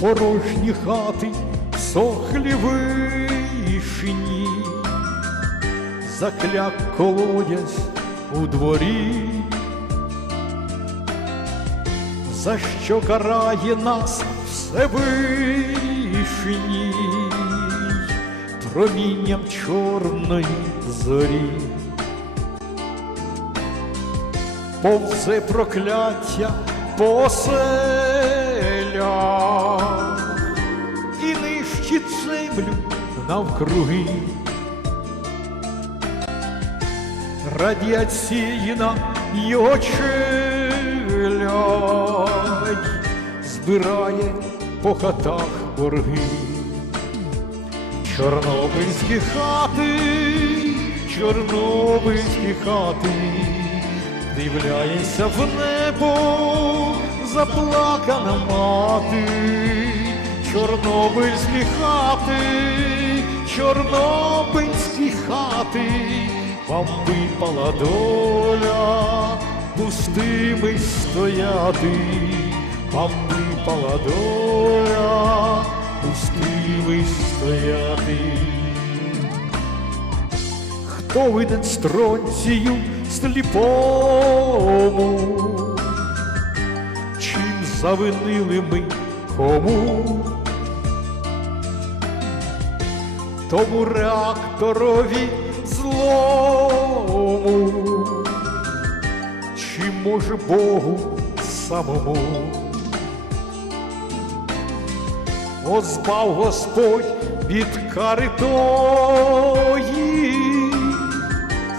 порожні хати, сохлі вишні, закляк колодязь у дворі, за що карає нас Всевишній промінням чорної зорі. Повзе прокляття по оселях і нищить землю навкруги. Радіаційна його челядь збирає по хатах борги. Чорнобильські хати, чорнобильські хати, дивляється в небо заплакана мати, чорнобильські хати, чорнобильські хати, вам випала доля пустими стояти, вам випала доля пустими стояти. Хто винен стронцію сліпому? Завинили ми кому? Тому реакторові злому, чи може Богу самому? Озбав Господь від кари тої,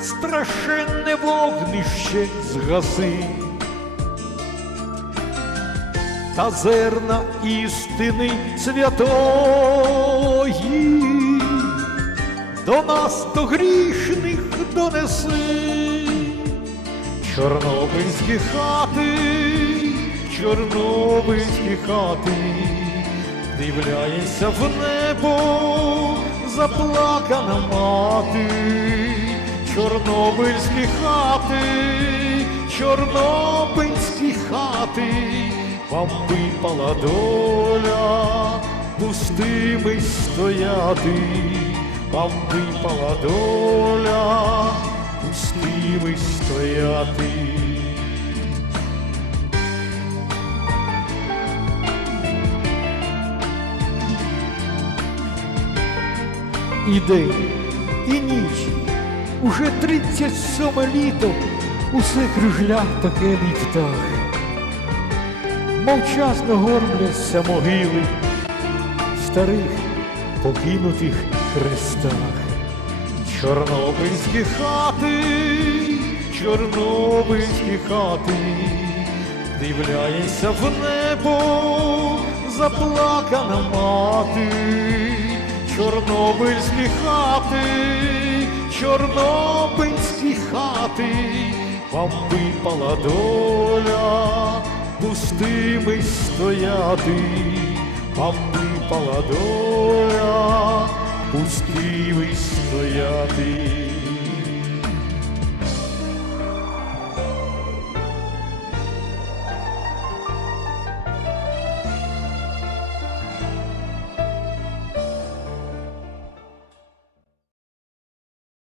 страшенне вогнище згаси, та зерна істини святої. До нас до грішних донеси. Чорнобильські хати, чорнобильські хати, дивляється в небо заплакана мати, чорнобильські хати, чорнобильські хати, вам випала доля пустими стояти, вам випала доля пустими стояти. І день, і ніч, уже тридцять сьоме літо, усе кружля таке птах. Мовчасно гормляться могили в старих покинутих хрестах. Чорнобильські хати, чорнобильські хати, дивляється в небо заплакана мати, чорнобильські хати, чорнобильські хати, вам випала доля пустими стояти, вам випала доля пустими стояти.